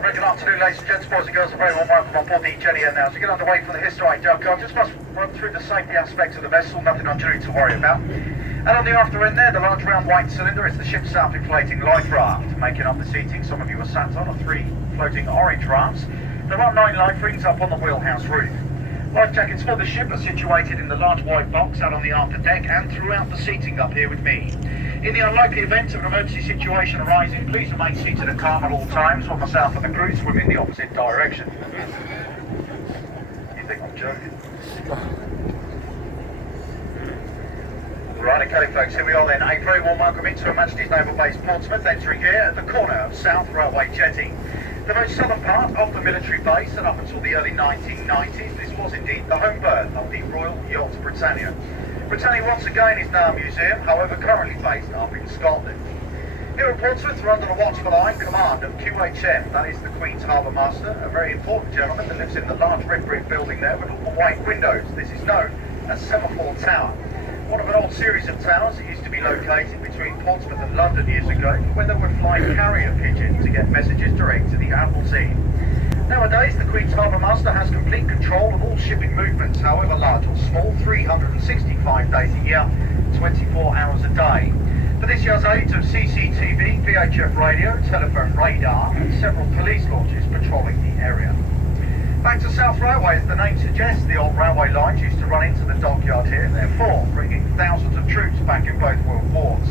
A very good afternoon, ladies and gents, boys and girls. A very warm welcome on board the Jenny now. As we get underway from the historic Dockyard, just must run through the safety aspects of the vessel, nothing unduly to worry about. And on the after end there, the large round white cylinder is the ship's self-inflating life raft. Making up the seating, some of you are sat on 3 floating orange rafts. There are 9 life rings up on the wheelhouse roof. Life jackets for the ship are situated in the large white box out on the after deck and throughout the seating up here with me. In the unlikely event of an emergency situation arising, please remain seated and calm at all times while myself and the crew swim in the opposite direction. You think I'm joking? Right, okay folks, here we are then. A very warm welcome into Her Majesty's Naval Base Portsmouth, entering here at the corner of South Railway Jetty. The most southern part of the military base, and up until the early 1990s, this was indeed the home berth of the Royal Yacht Britannia. Britannia once again is now a museum, however currently based up in Scotland. Here at Portsmouth, we're under the watchful eye and command of QHM, that is the Queen's Harbour Master, a very important gentleman that lives in the large red brick building there with all the white windows. This is known as Semaphore Tower. One of an old series of towers that used to be located between Portsmouth and London years ago, when they would fly carrier pigeons to get messages direct to the Admiralty. Nowadays, the Queen's Harbour Master has complete control of all shipping movements, however large or small, 365 days a year, 24 hours a day. For this year's aids of CCTV, VHF radio, telephone radar, and several police launches patrolling the area. Back to South Railway, as the name suggests, the old railway lines used to run into the dockyard here, therefore bringing thousands of troops back in both world wars.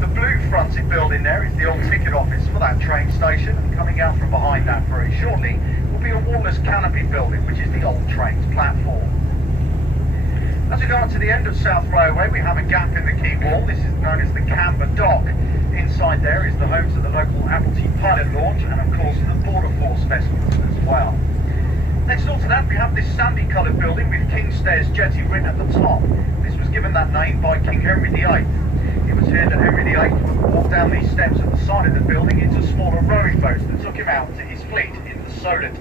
The blue fronted building there is the old ticket office for that train station, and coming out from behind that very shortly will be a wallless canopy building, which is the old train's platform. As we go on to the end of South Railway, we have a gap in the quay wall. This is known as the Camber Dock. Inside there is the home to the local Admiralty pilot launch, and of course the Border Force vessels as well. Next door to that, we have this sandy coloured building with King's Stairs Jetty written at the top. This was given that name by King Henry VIII. It was here that Henry VIII would walk down these steps at the side of the building into smaller rowing boats that took him out to his fleet in the Solent.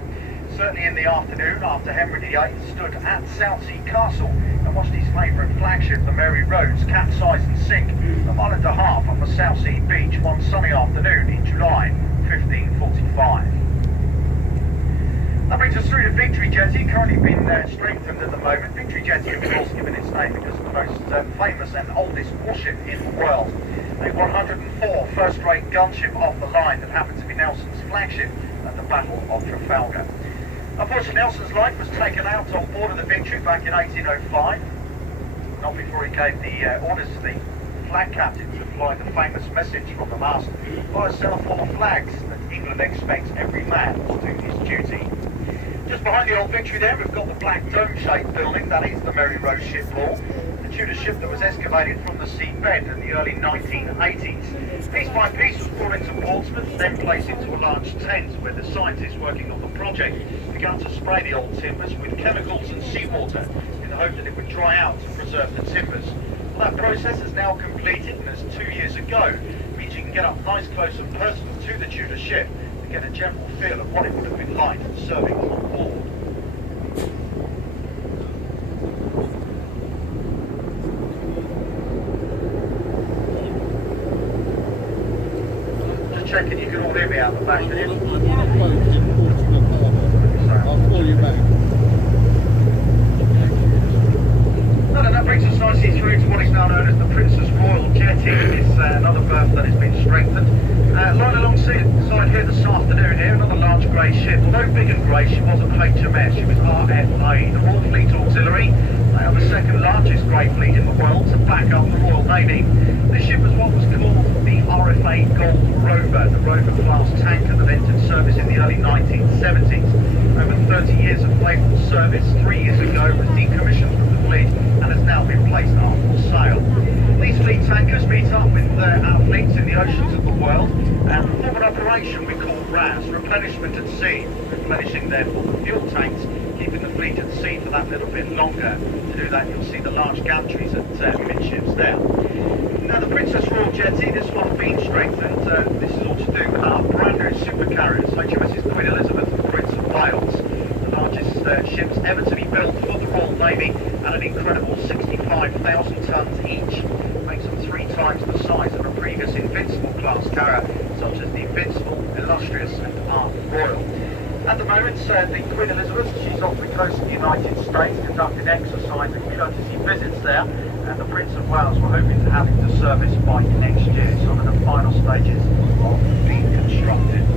Certainly in the afternoon, after Henry VIII stood at Southsea Castle and watched his favourite flagship, the Mary Rose, capsize and sink a mile and a half on the Southsea beach one sunny afternoon in July 1545. That brings us through to Victory Jetty, currently being strengthened at the moment. Victory Jetty, of course, given its name because of the most famous and oldest warship in the world. A 104 first-rate gunship off the line that happened to be Nelson's flagship at the Battle of Trafalgar. Unfortunately, Nelson's life was taken out on board of the Victory back in 1805, not before he gave the orders to the flag captain to fly the famous message from the mast via semaphore flags that England expects every man to do his duty. Just behind the old Victory there, we've got the black dome-shaped building, that is the Mary Rose ship hall, the Tudor ship that was excavated from the seabed in the early 1980s. Piece by piece was brought into Portsmouth, then placed into a large tent where the scientists working on the project began to spray the old timbers with chemicals and seawater in the hope that it would dry out to preserve the timbers. Well, that process is now completed, and as 2 years ago, means you can get up nice, close and personal to the Tudor ship to get a general feel of what it would have been like serving on board. Just checking you can all hear me out the back, did you? I'll call you back. And that brings us nicely through to what is now known as the Princess Royal Jetty. It's another berth that has been strengthened. Lying alongside here this afternoon here, another large grey ship. Although big and grey, she wasn't HMS, she was RFA, the Royal Fleet Auxiliary. They are the second largest grey fleet in the world to back up the Royal Navy. This ship was what was called the Rfa Gold Rover, the Rover class tanker that entered service in the early 1970s. Over 30 years of faithful service, 3 years ago was decommissioned from the fleet and has now been placed up for sale. These fleet tankers meet up with our fleets in the oceans of the world and perform an operation we call RAS, replenishment at sea, replenishing therefore the fuel tanks, keeping the fleet at sea for that little bit longer. To do that, you'll see the large gantries at midships there. Now the Princess Royal Jetty, this one's been strengthened. This is all to do with our brand new supercarriers, HMS's Queen Elizabeth and Prince of Wales, the largest ships ever to be built for the Royal Navy, at an incredible 65,000 tonnes each. Makes them 3 times the size of a previous Invincible class carrier, such as the Invincible, Illustrious and Ark Royal. At the moment, the Queen Elizabeth, she's off the coast of the United States conducting exercise and courtesy visits there, and the Prince of Wales were hoping to have into service by next year, sort of the final stages of being constructed.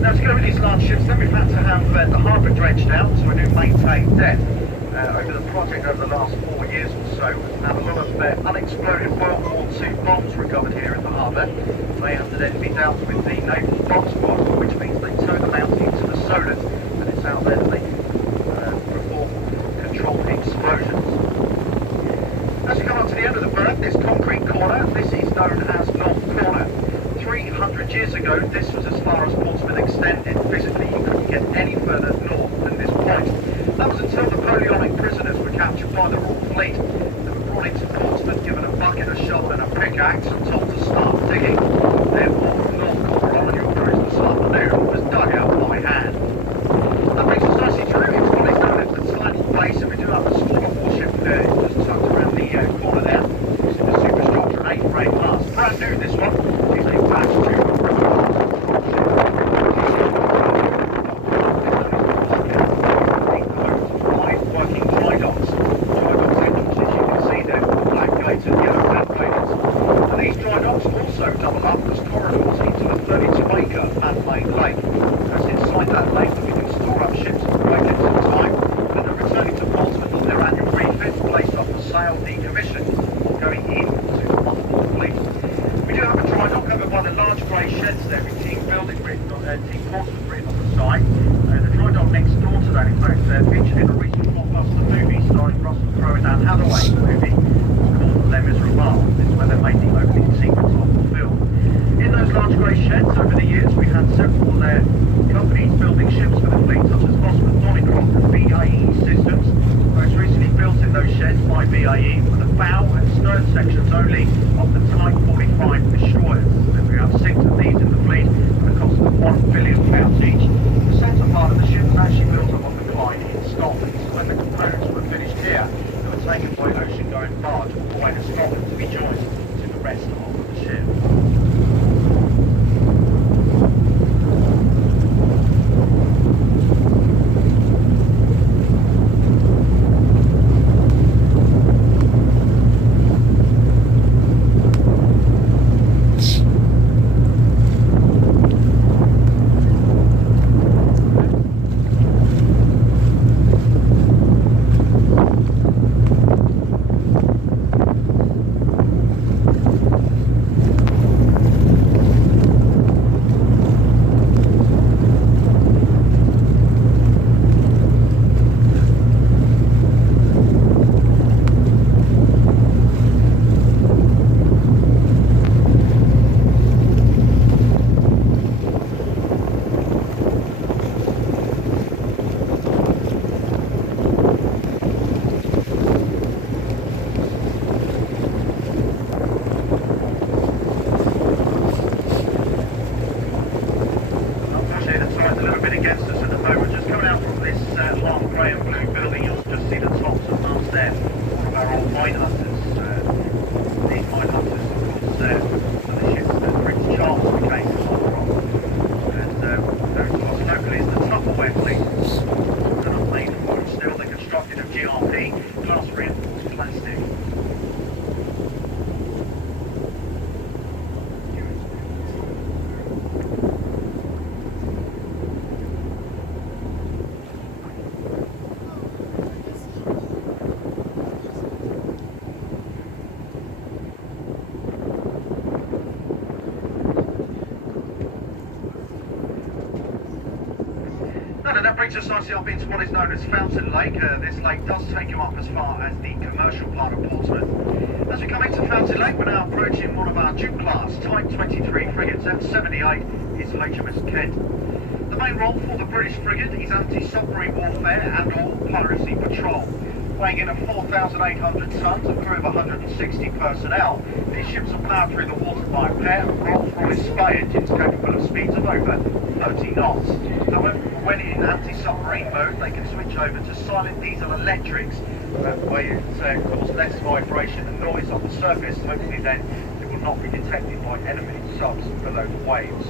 Now, to go with these large ships, then we've had to have the harbour dredged out to a new maintained depth. Over the project over the last 4 years or so, we've had a lot of unexploded World War II bombs recovered here in the harbour. They have to then be dealt with the naval bomb squad, which means they tow them out into the solent, and it's out there that they can perform controlled explosions. As we come up to the end of the berth, this concrete corner, this is known as North Corner. 300 years ago, this was as far as Portsmouth extended. Physically, you couldn't get any further north than this point. That was until Napoleonic prisoners were captured by the Royal Fleet. They were brought into Portsmouth, given a bucket, a shovel and a pickaxe and told to start digging. Therefore, North Corner on your cruise this afternoon was dug out by hand. That brings us nicely through into what is known as the Tidal Base, and we do have a smaller warship just tucked around the corner there. This is the superstructure 8-frame mast. Brand new, this one. It's a batch 2. Portsmouth written on the side. The dry dock next door to that, in fact, featured in a recent blockbuster movie starring Russell Crowe and Anne Hathaway. The movie called Les Miserables. It's where they made the opening sequence of the film. In those large grey sheds, over the years, we've had several companies building ships for the fleet, such as Gosport, and BAE Systems. Most recently built in those sheds by BAE were the bow and stern sections only of the Type 45 destroyers. And we have 6 of these in the fleet with a cost of £1 billion each. The centre part of the ship was actually built up on the Clyde in Scotland. So when the components were finished here, they were taken by an ocean-going barge all the way to Scotland to be joined to the rest of the ship. And that brings us nicely up into what is known as Fountain Lake. This lake does take you up as far as the commercial part of Portsmouth. As we come into Fountain Lake, we're now approaching one of our Duke class Type 23 frigates. F78 is HMS Kent. The main role for the British frigate is anti-submarine warfare and or piracy patrol. Weighing in at 4,800 tons, a crew of 160 personnel, these ships are powered through the water by a pair of Rolls-Royce spy engines capable of speeds of over 30 knots. However, when in anti-submarine mode, they can switch over to silent diesel electrics, where it causes less vibration and noise on the surface. Hopefully then it will not be detected by enemy subs below the waves.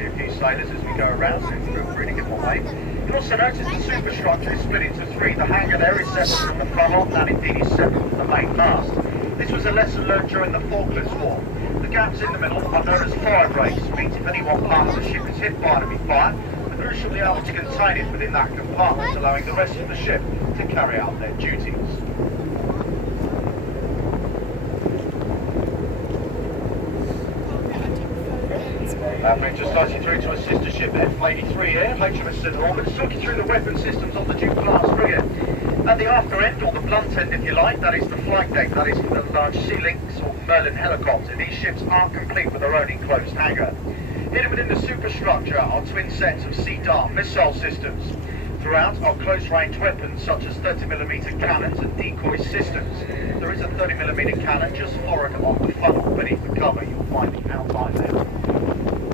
see a few sailors as we go around, so it's a really good way. You'll also notice the superstructure is split into three. The hangar there is separate from the funnel, and indeed is separate from the main mast. This was a lesson learned during the Falklands War. The gaps in the middle are known as fire breaks, means if any one part of the ship is hit by enemy fire, the crew should be able to contain it within that compartment, allowing the rest of the ship to carry out their duties. That brings us nicely through to a sister ship, F83 here, HMS St Albans, talk you through the weapon systems of the Duke-class frigate. At the after end, or the blunt end if you like, that is the flight deck, that is for the large Sea Lynx or Merlin Helicopter. These ships aren't complete with their own enclosed hangar. Hidden within the superstructure are twin sets of Sea Dart missile systems. Throughout are close-range weapons such as 30mm cannons and decoy systems. There is a 30mm cannon just forward of the funnel beneath the cover. You'll find the outline there.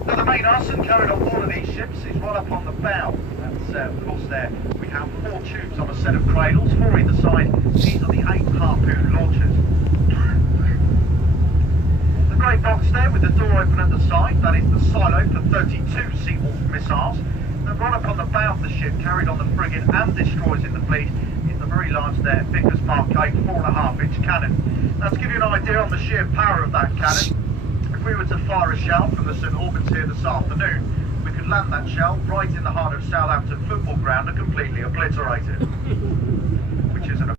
Now the main arson carried on board of these ships is right up on the bow. That's of course there we have 4 tubes on a set of cradles, 4 either side. These are the 8 harpoon launchers. The grey box there with the door open at the side, that is the silo for 32 Seawolf missiles. And right up on the bow of the ship, carried on the frigate and destroyers in the fleet, is the very large there Vickers Mark 8 4.5-inch cannon. Now to give you an idea on the sheer power of that cannon, if we were to fire a shell from the St Albans here this afternoon, we could land that shell right in the heart of Southampton football ground and completely obliterate it. Which isn't a...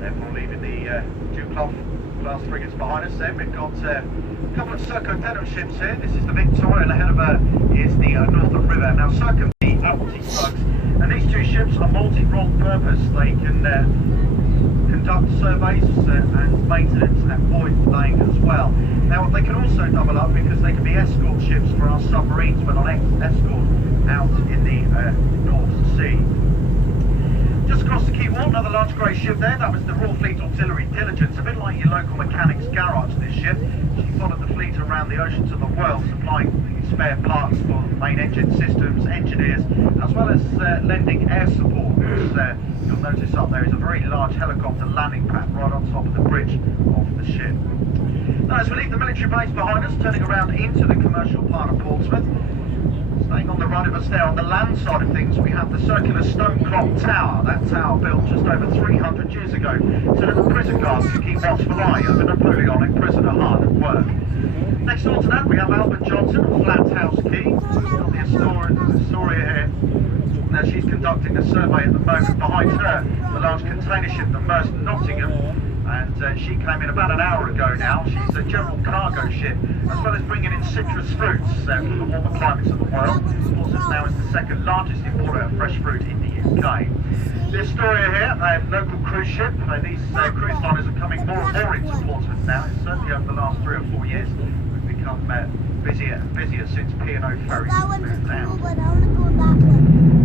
Therefore leaving the Duke-class frigates behind us then, we've got a couple of Serco ships here. This is the Victoria and ahead of her is the Northern River. Now Serco, the Admiralty slugs, and these 2 ships are multi-role purpose. They can conduct surveys and maintenance and void laying as well. Now they can also double up because they can be escort ships for our submarines when on escort out in the North Sea. Just across the quay wall, another large grey ship there. That was the Royal Fleet Auxiliary Diligence, a bit like your local mechanic's garage, this ship. She followed the fleet around the oceans of the world, supplying spare parts for main engine systems, engineers, as well as lending air support. You'll notice up there is a very large helicopter landing pad right on top of the bridge of the ship. Now as we leave the military base behind us, turning around into the commercial part of Portsmouth, staying on the right of us there on the land side of things, we have the circular stone clock tower. That tower built just over 300 years ago so that the prison guards could keep watchful eye over Napoleonic prisoner hard at work. Next door to that we have Albert Johnson, Flat House Quay. Got the Astoria here. Now she's conducting a survey at the moment. Behind her, the large container ship, the Merlin Nottingham, and she came in about an hour ago now. She's a general cargo ship, as well as bringing in citrus fruits from the warmer climates of the world. Portsmouth now is the 2nd largest importer of fresh fruit in the UK. The Astoria here, a local cruise ship. These cruise liners are coming more and more into Portsmouth now. It's certainly over the last 3 or 4 years. We've become busier and busier since P&O ferries moved out.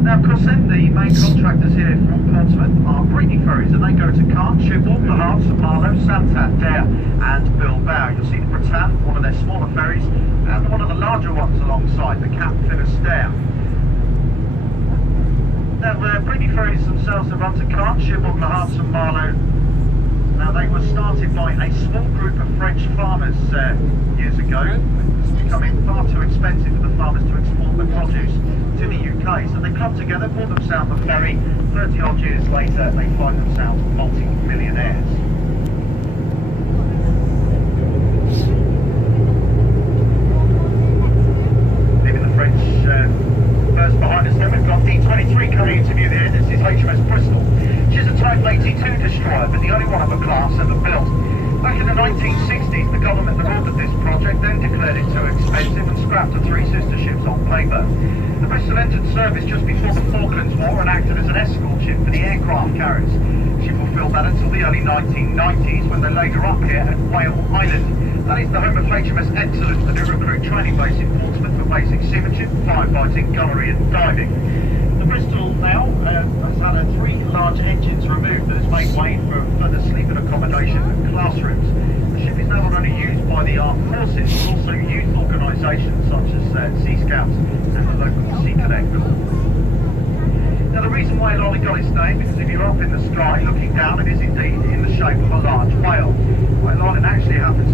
Now of course then, the main contractors here from Portsmouth are breeding ferries, and they go to Caen, Chibwell, Le Havre, St Malo, Santander and Bilbao. You'll see the Bretagne, one of their smaller ferries, and one of the larger ones alongside, the Cap Finisterre. Now breeding ferries themselves are run to Caen, Chibwell, Le Havre, St Malo. Now they were started by a small group of French farmers years ago. It's becoming far too expensive for the farmers to export their produce to the UK, so they clubbed together, bought themselves a ferry. 30 odd years later they find themselves multi-millionaires. Leaving the French first behind us then, we've got D23 coming into view here. This is HMS Bristol. She's a Type 82 destroyer, but the only one of her class ever built. Back in the 1960s, the government that ordered this project then declared it too expensive and scrapped the 3 sister ships on paper. The Bristol entered service just before the Falklands War and acted as an escort ship for the aircraft carriers. She fulfilled that until the early 1990s when they laid her up here at Whale Island. That is the home of HMS Excellent, the new recruit training base in Portsmouth for basic seamanship, firefighting, gunnery and diving. The Bristol now has had 3 large engines removed that has made way for further sleeping accommodation and classrooms. The ship is now not only used by the armed forces but also youth organisations such as Sea Scouts and the local Sea Cadet Corps. Now the reason why it only got its name, because if you're up in the sky looking down, it is indeed in the shape of a large whale. Whale Island actually happens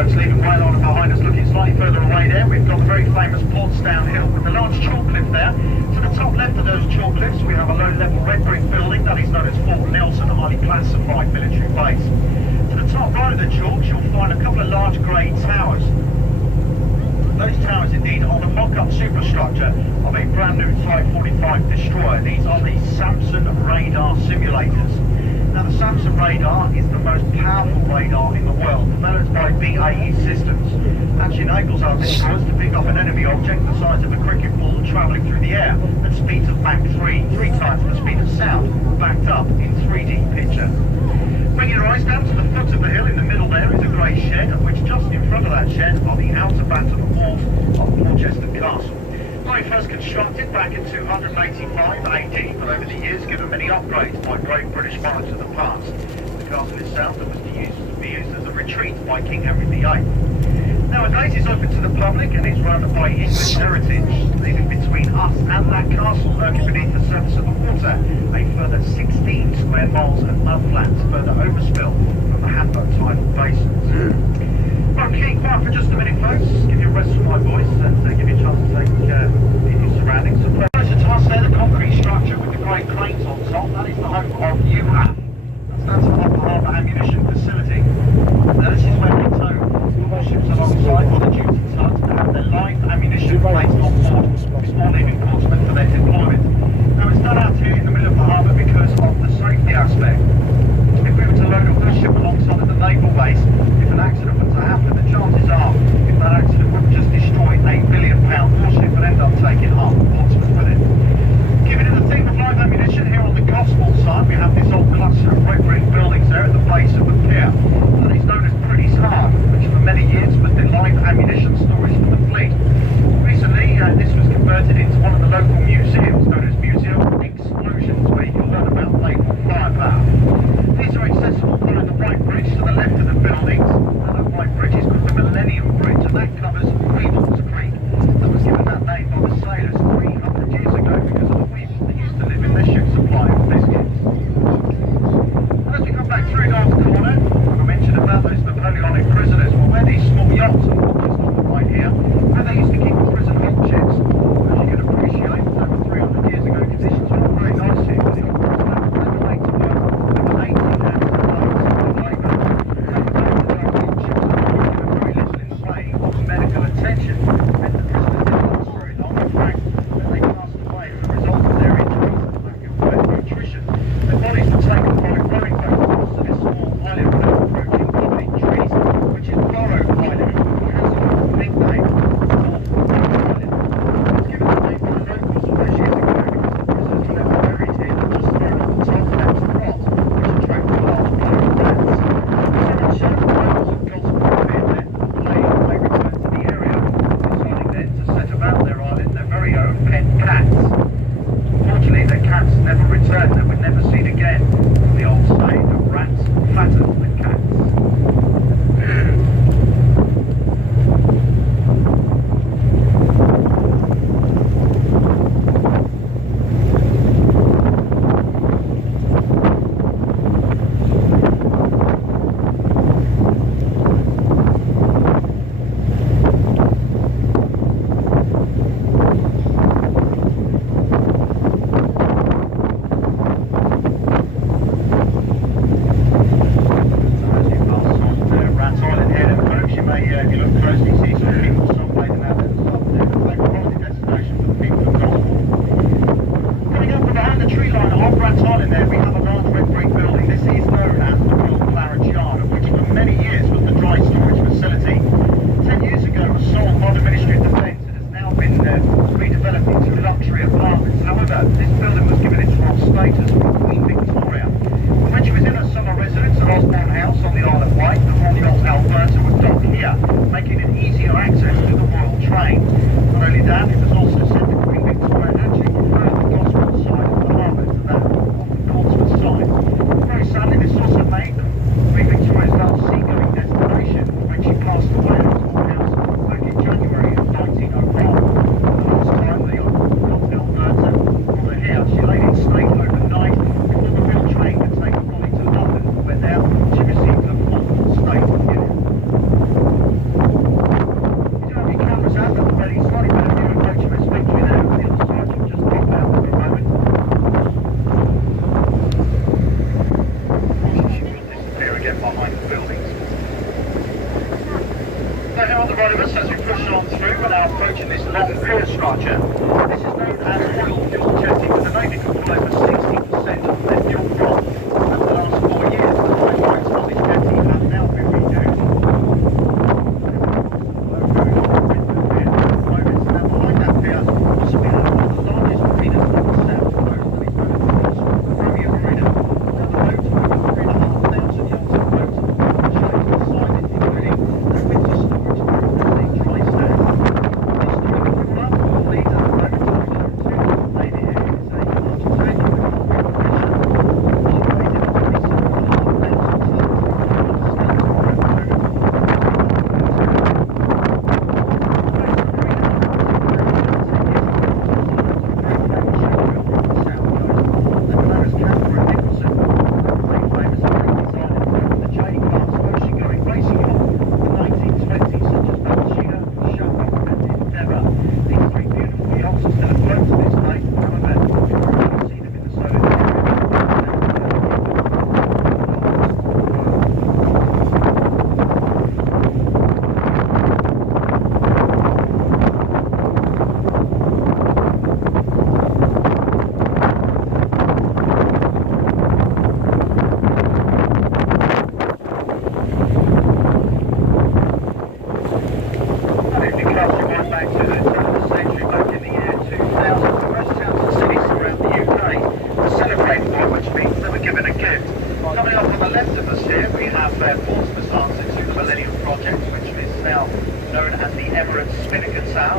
folks leaving well on behind us, looking slightly further away there. We've got the very famous Portsmouth Hill with the large chalk cliff there. To the top left of those chalk cliffs, we have a low-level red brick building that is known as Fort Nelson, a highly classified military base. To the top right of the chalk, you'll find a couple of large grey towers. Those towers indeed are the mock-up superstructure of a brand new Type 45 destroyer. These are the Samson radar simulators. Now the Samson radar is the most powerful radar in the world, developed by BAE Systems. Actually enables our destroyers to pick up an enemy object the size of a cricket ball travelling through the air at speeds of Mach 3, 3 times the speed of sound, backed up in 3D picture. Bring your eyes down to the foot of the hill. In the middle there is a grey shed, of which just in front of that shed are the outer battlement walls of Portsmouth Castle. Very first constructed back in 285 AD, but over the years given many upgrades by great British monarchs of the past. The castle itself that was to be used as a retreat by King Henry VIII. Nowadays it's open to the public and is run by English Heritage, leaving between us and that castle, lurking beneath the surface of the water, a further 16 square miles of mudflats, further overspill from the Hamburg tidal basins. Well, keep quiet for just a minute, folks. Give you a rest from my voice and give you a chance to take in your surroundings. So closer to us there, the concrete structure with the great cranes on top, that is the home of URAF. That stands for Harbour Ammunition Facility. Now this is where we tow warships alongside with the duty tugs to have their live ammunition placed on board before leaving Portsmouth for their deployment. Now it's done out here in the middle of the harbour because of the safety aspect. If we were to load a warship alongside of the naval base, if an accident were to happen, the chances are, if that accident wouldn't just destroy a £1 billion warship and end up taking half of Portsmouth with it. Keeping in the theme of live ammunition, here on the Gosport side, we have this old cluster of red brick buildings there at the base of the pier. That is known as British Navt, which for many years was the live ammunition storage for the fleet. Recently, this was converted into one of the local museums, known as Museum of Explosions, where you can learn about naval firepower. These are accessible via the White Bridge to the left of the buildings, and that White Bridge is called the Millennium Bridge, and that covers Weevils Creek. That was given that name by the sailors 300 years ago because of the weevils that used to live in their ship's supply of biscuits. And as we come back through North Corner, I mentioned about those Napoleonic prisoners. Well, where these small yachts are just on the right here, where they used to keep the prison hot ships. As you can appreciate, over 300 years ago, conditions were not very nice here for the old prisoner. They were made to work with 18 hours of labour. Very little in the way of medical attention. Meant the prisoners didn't last very long. In fact, when they passed away as a result of their injuries and lack of nutrition, their bodies were taken by a rowing boat to this small island with approaching climbing trees, which is Burrow Island, and has a nickname, North Island. It's given the name by the locals all those years ago because the prisoners were never buried here, but just thrown on the top steps of rot, which attracted a large flow of rats. As you can show, the locals of Gosport appeared there, and they returned to the area, deciding then to set about their island, their very own pet cats. Unfortunately, their cats never returned. They were never seen again. The old saying that rats fatten than cats. Very sadly, this also made Queen Victoria's last seagoing So here on the right of us, as we push on through, we're now approaching this long pier structure. This is known as oil fuel jetty, with the Navy can pull over 60% of their fuel from. Over the last 4 years, the highlights on this jetty have now been renewed. Now behind that pier, possibly one of the largest marinas on the south coast, and it's known as the Rfa Marina. Now the boat, over 3,500 yards of boat, shows the sizes including the winter storage room and the dry stand. This trip from up will lead to the boat to two lady areas, a large tank with a pressure operated at 27,500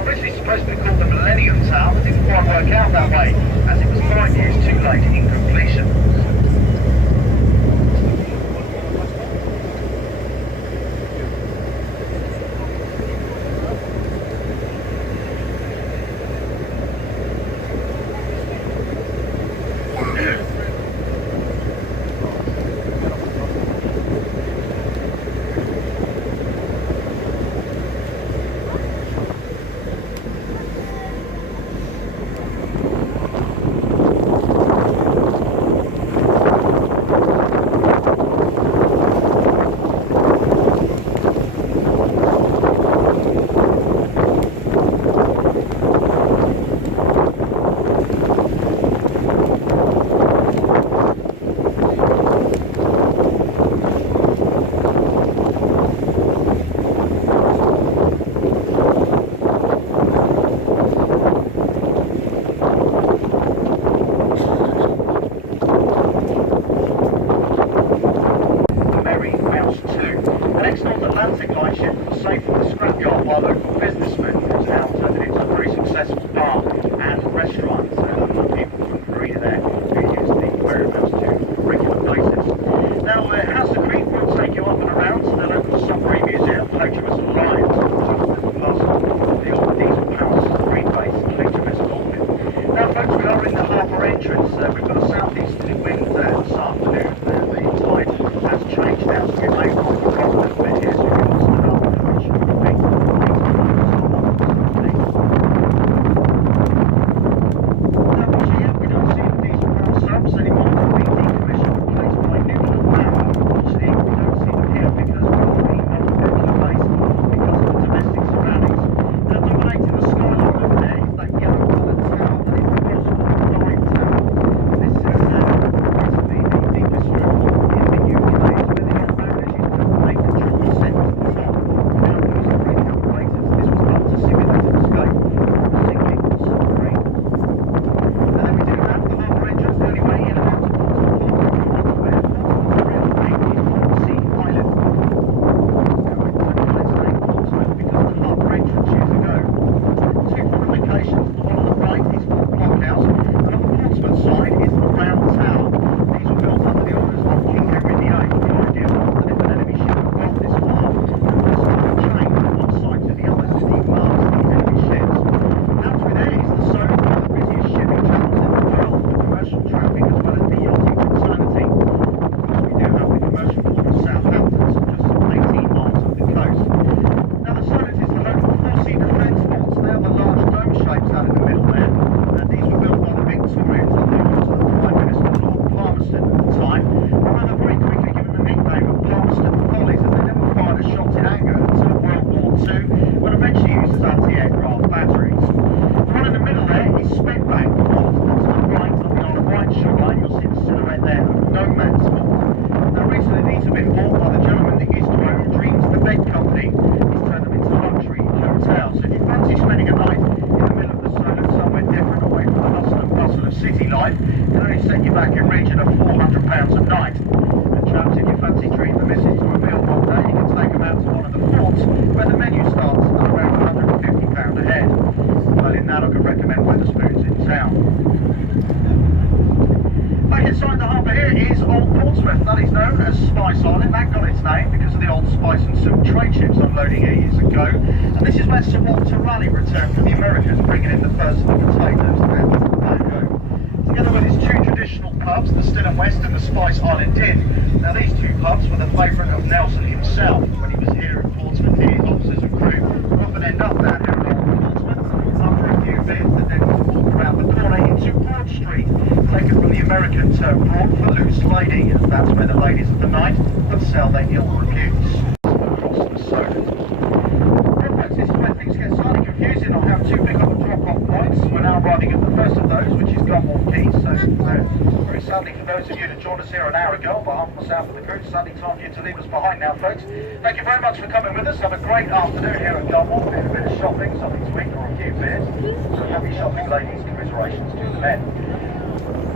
originally supposed to be called the Millennium Tower, but didn't quite work out that way, as it was 5 years too late in completion. Safe from the scrapyard by local businessmen. It's now turned into a very successful bar and restaurant. People from the marina there who use the whereabouts to on a regular basis. Now, House of Creek will take you up and around to the local submarine museum, HMS Alliance, plus the old diesel house, green base, HMS Dolphin. Now, folks, we are in the harbour entrance. We've got a southeasterly wind this afternoon. The tide has changed now, so we may well have got a little bit here, so we can stand up. Because freight ships unloading here years ago. And this is where Sir Walter Raleigh returned from the Americas, bringing in the first of the potatoes and tobacco. Together with his two traditional pubs, the Still and West and the Spice Island Inn. Now these two pubs were the favourite of Nelson himself. When he was here at Portsmouth, his officers and crew would often end up down here at Portsmouth, after a few beers, and then walk around the corner into Broad Street, taken from the American term broad for loose lady, as that's where the ladies of the night would sell their ill reputes across the soda. This is where things get slightly confusing. I'll have two big up and drop-off points. We're now arriving at the first of those, which is Gosport Quay. So, very sadly for those of you that joined us here an hour ago, on behalf of myself and the crew, sadly time for you to leave us behind now, folks. Thank you very much for coming with us. Have a great afternoon here at Gosport. A bit of shopping, something to eat, or a few beers. So happy shopping, ladies. Commiserations to the men.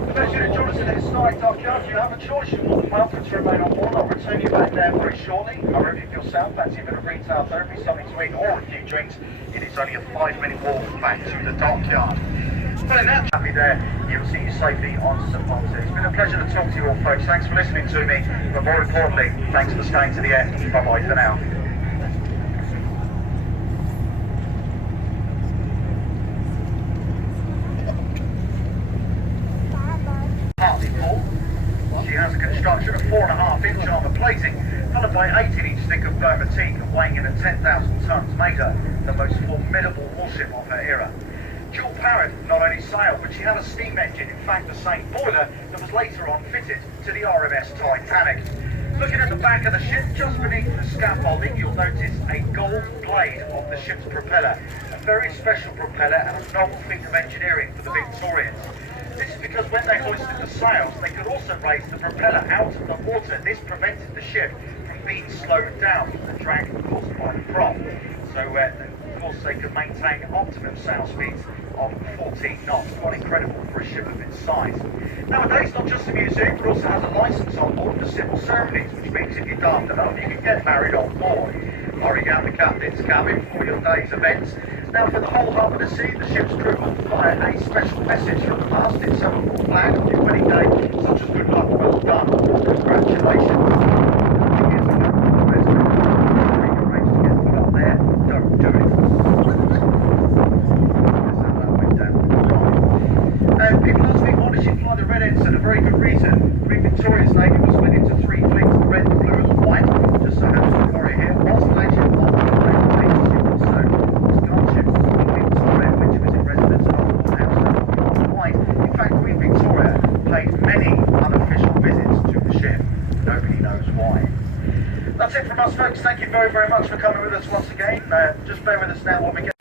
For those of you that joined us in the historic Dockyard, you have a choice. You're more than welcome to remain on board. I'll return you back there very shortly. However, if yourself fancy a bit of retail therapy, something to eat, or a few drinks, it is only a 5-minute walk back to the Dockyard. Well, in that happy there, you'll see you safely on Semaphore Tower. It's been a pleasure to talk to you all, folks. Thanks for listening to me, but more importantly, thanks for staying to the end. Bye-bye for now. She has a construction of 4.5-inch armour plating, followed by 18-inch thick of Burma teak, weighing in at 10,000 tonnes, made her the most formidable warship of her era. Dual powered, not only sailed, but she had a steam engine, in fact the same boiler that was later on fitted to the RMS Titanic. Looking at the back of the ship, just beneath the scaffolding, you'll notice a gold blade of the ship's propeller, a very special propeller and a novel feat of engineering for the Victorians. This is because when they hoisted the sails, they could also raise the propeller out of the water. This prevented the ship from being slowed down from the drag caused by the prop. So, of course, they could maintain optimum sail speeds of 14 knots. Quite incredible for a ship of its size. Nowadays, not just a museum, but also has a licence on board for civil ceremonies, which means if you're daft enough, you can get married on board. Hurry out the captain's cabin for your day's events. Now, for the whole Harbour to see, the ship's crew will fire a special message from the past. It's a flag of your wedding day, such as good luck, well done, or congratulations. People ask me why the ship fly the red ensign. A very good reason. Queen Victoria's Navy was split into 3 fleets, the red, the blue and the white. Just so happens to worry here. Whilst the nation was the red fleet, ship also was guardship of Queen Victoria, which was in residence at Hampshire, on white. In fact, Queen Victoria paid many unofficial visits to the ship. Nobody knows why. That's it from us, folks. Thank you very, very much for coming with us once again. Just bear with us now while we get